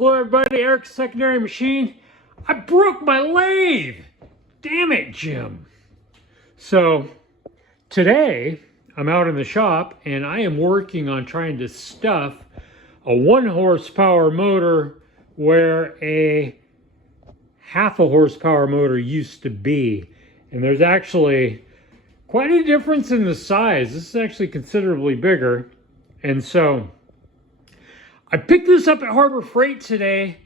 Hello everybody, Eric Secondary Machine. I broke my lathe. Damn it, Jim. So today I'm out in the shop and I am working on trying to stuff a 1 horsepower motor where a half a horsepower motor used to be. And there's actually quite a difference in the size. This is actually considerably bigger. And so I picked this up at Harbor Freight today.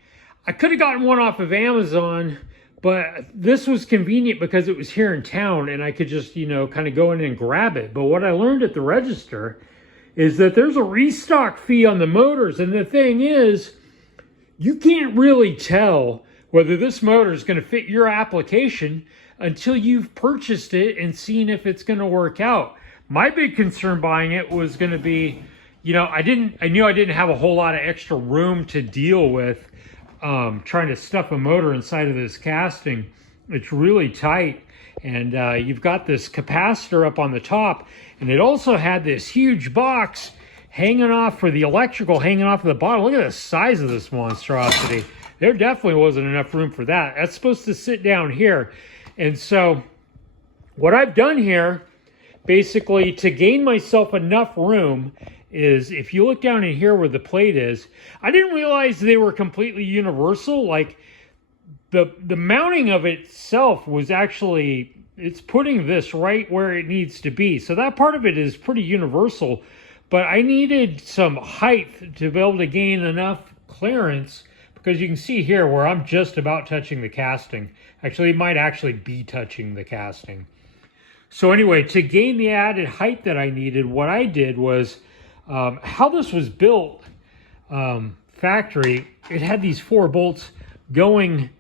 I could have gotten one off of Amazon, but this was convenient because it was here in town and I could just, kind of go in and grab it. But what I learned at the register is that there's a restock fee on the motors. And the thing is, you can't really tell whether this motor is going to fit your application until you've purchased it and seen if it's going to work out. My big concern buying it was going to be, I knew I didn't have a whole lot of extra room to deal with trying to stuff a motor inside of this casting. It's really tight, and you've got this capacitor up on the top, and it also had this huge box hanging off for the electrical, hanging off of the bottom. Look at the size of this monstrosity. There definitely wasn't enough room for that. That's supposed to sit down here. And so what I've done here, basically to gain myself enough room, is if you look down in here where the plate is, I didn't realize they were completely universal. Like the mounting of itself was actually, it's putting this right where it needs to be. So that part of it is pretty universal, but I needed some height to be able to gain enough clearance, because you can see here where I'm just about touching the casting. Actually, it might actually be touching the casting. So anyway, to gain the added height that I needed, what I did was, how this was built factory, it had these 4 bolts going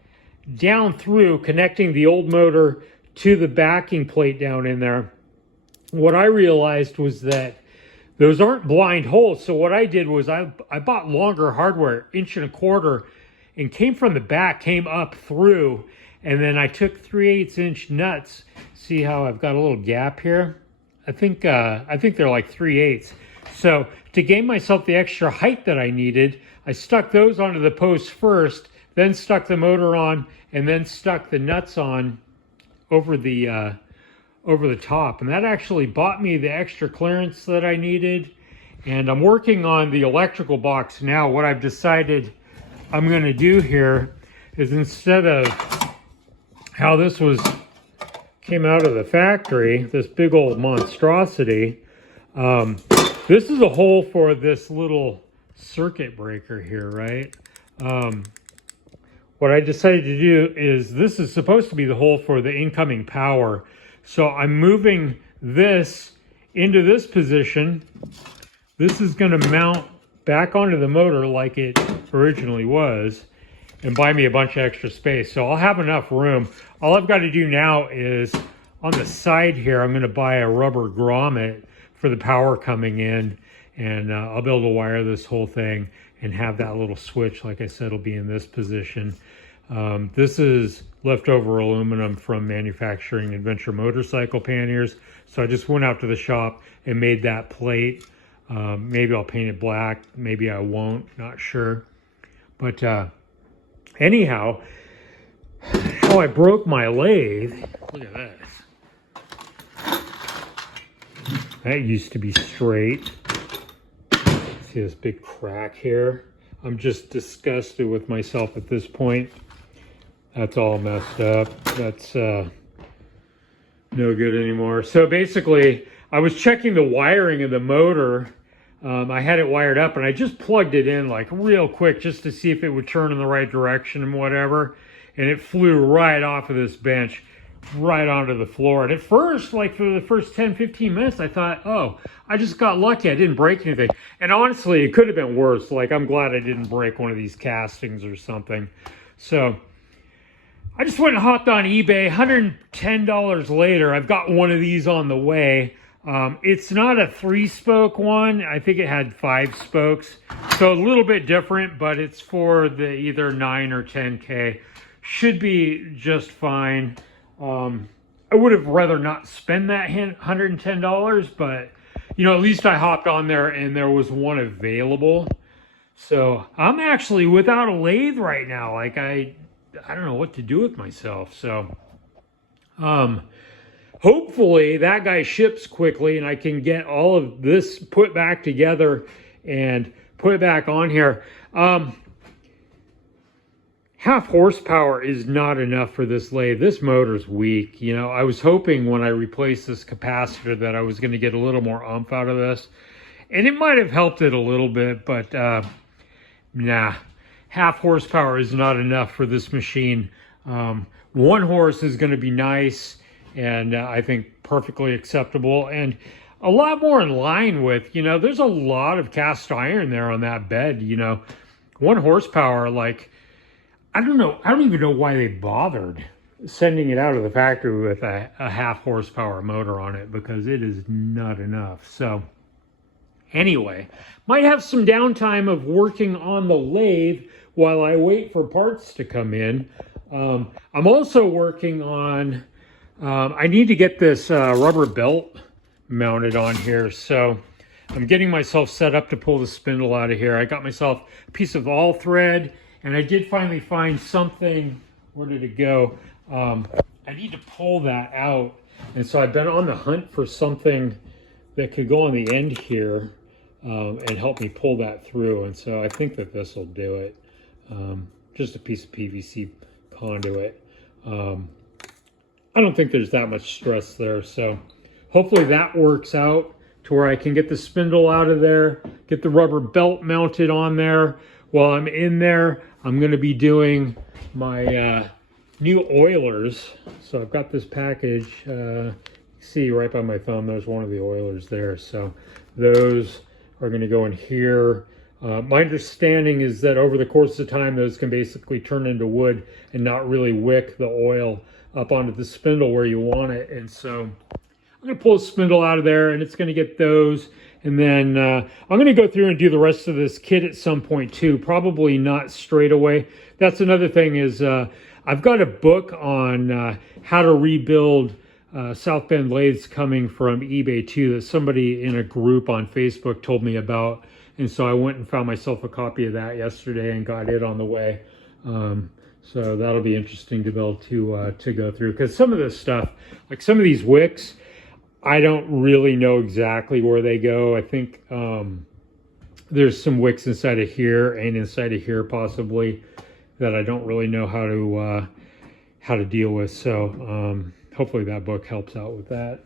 down through, connecting the old motor to the backing plate down in there. What I realized was that those aren't blind holes. So what I did was I bought longer hardware, 1.25 inches, and came from the back, came up through, and then I took 3/8 inch nuts. See how I've got a little gap here? I think they're like 3/8. So to gain myself the extra height that I needed, I stuck those onto the post first, then stuck the motor on, and then stuck the nuts on over the top. And that actually bought me the extra clearance that I needed. And I'm working on the electrical box now. What I've decided I'm going to do here is, instead of how this came out of the factory, this big old monstrosity, this is a hole for this little circuit breaker here, right? What I decided to do is, this is supposed to be the hole for the incoming power. So I'm moving this into this position. This is going to mount back onto the motor like it originally was and buy me a bunch of extra space. So I'll have enough room. All I've got to do now is, on the side here, I'm going to buy a rubber grommet for the power coming in, and I'll be able to wire this whole thing and have that little switch. Like I said, it'll be in this position. This is leftover aluminum from manufacturing adventure motorcycle panniers. So I just went out to the shop and made that plate. Maybe I'll paint it black, maybe I won't, not sure. But anyhow, how I broke my lathe, look at this. That used to be straight. See this big crack here? I'm just disgusted with myself at this point. That's all messed up. That's no good anymore. So basically, I was checking the wiring of the motor. I had it wired up and I just plugged it in like real quick just to see if it would turn in the right direction and whatever. And it flew right off of this bench, right onto the floor. And at first, like for the first 10-15 minutes, I thought, oh, I just got lucky, I didn't break anything. And honestly, it could have been worse. Like, I'm glad I didn't break one of these castings or something. So I just went and hopped on eBay. $110 later, I've got one of these on the way. It's not a 3-spoke one. I think it had 5 spokes. So a little bit different, but it's for the either 9 or 10K. Should be just fine. I would have rather not spend that $110, but at least I hopped on there and there was one available. So I'm actually without a lathe right now. Like I don't know what to do with myself. So hopefully that guy ships quickly and I can get all of this put back together and put it back on here. Half horsepower is not enough for this lathe. This motor's weak. You know, I was hoping when I replaced this capacitor that I was going to get a little more oomph out of this. And it might have helped it a little bit, but nah. Half horsepower is not enough for this machine. 1 horse is going to be nice and I think perfectly acceptable. And a lot more in line with, you know, there's a lot of cast iron there on that bed, you know. 1 horsepower, like, I don't know. I don't even know why they bothered sending it out of the factory with a half horsepower motor on it, because it is not enough. So anyway, might have some downtime of working on the lathe while I wait for parts to come in. I'm also working on, I need to get this rubber belt mounted on here. So I'm getting myself set up to pull the spindle out of here. I got myself a piece of all thread. And I did finally find something. Where did it go? I need to pull that out. And so I've been on the hunt for something that could go on the end here and help me pull that through. And so I think that this will do it. Just a piece of PVC conduit. I don't think there's that much stress there. So hopefully that works out to where I can get the spindle out of there, get the rubber belt mounted on there. While I'm in there, I'm going to be doing my new oilers. So I've got this package. See right by my thumb, there's one of the oilers there. So those are going to go in here. My understanding is that over the course of time, those can basically turn into wood and not really wick the oil up onto the spindle where you want it. And so I'm going to pull the spindle out of there, and it's going to get those. And then I'm going to go through and do the rest of this kit at some point too. Probably not straight away. That's another thing is I've got a book on how to rebuild South Bend lathes coming from eBay too, that somebody in a group on Facebook told me about. And so I went and found myself a copy of that yesterday and got it on the way. So that'll be interesting to be able to go through, because some of this stuff, like some of these wicks, I don't really know exactly where they go. I think there's some wicks inside of here and inside of here possibly that I don't really know how to deal with. So hopefully that book helps out with that.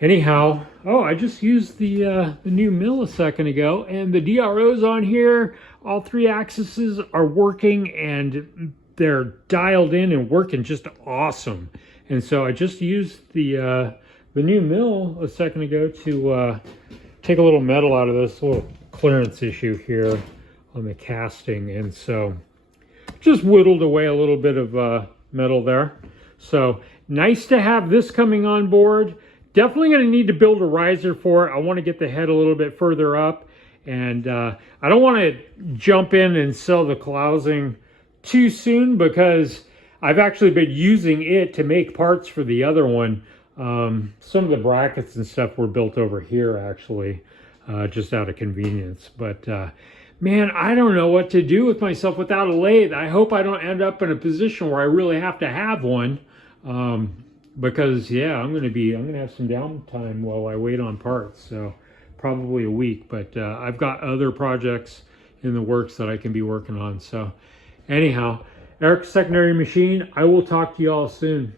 Anyhow, oh, I just used the new mill a second ago, and the DROs on here, all 3 axes are working and they're dialed in and working just awesome. And so I just used the new mill a second ago to take a little metal out of this little clearance issue here on the casting. And so just whittled away a little bit of metal there. So nice to have this coming on board. Definitely going to need to build a riser for it. I want to get the head a little bit further up. And I don't want to jump in and sell the clousing too soon, because I've actually been using it to make parts for the other one. Some of the brackets and stuff were built over here actually, just out of convenience. But man, I don't know what to do with myself without a lathe. I hope I don't end up in a position where I really have to have one, because yeah, I'm gonna have some downtime while I wait on parts. So probably a week, but I've got other projects in the works that I can be working on. So anyhow, Eric's Secondary Machine, I will talk to you all soon.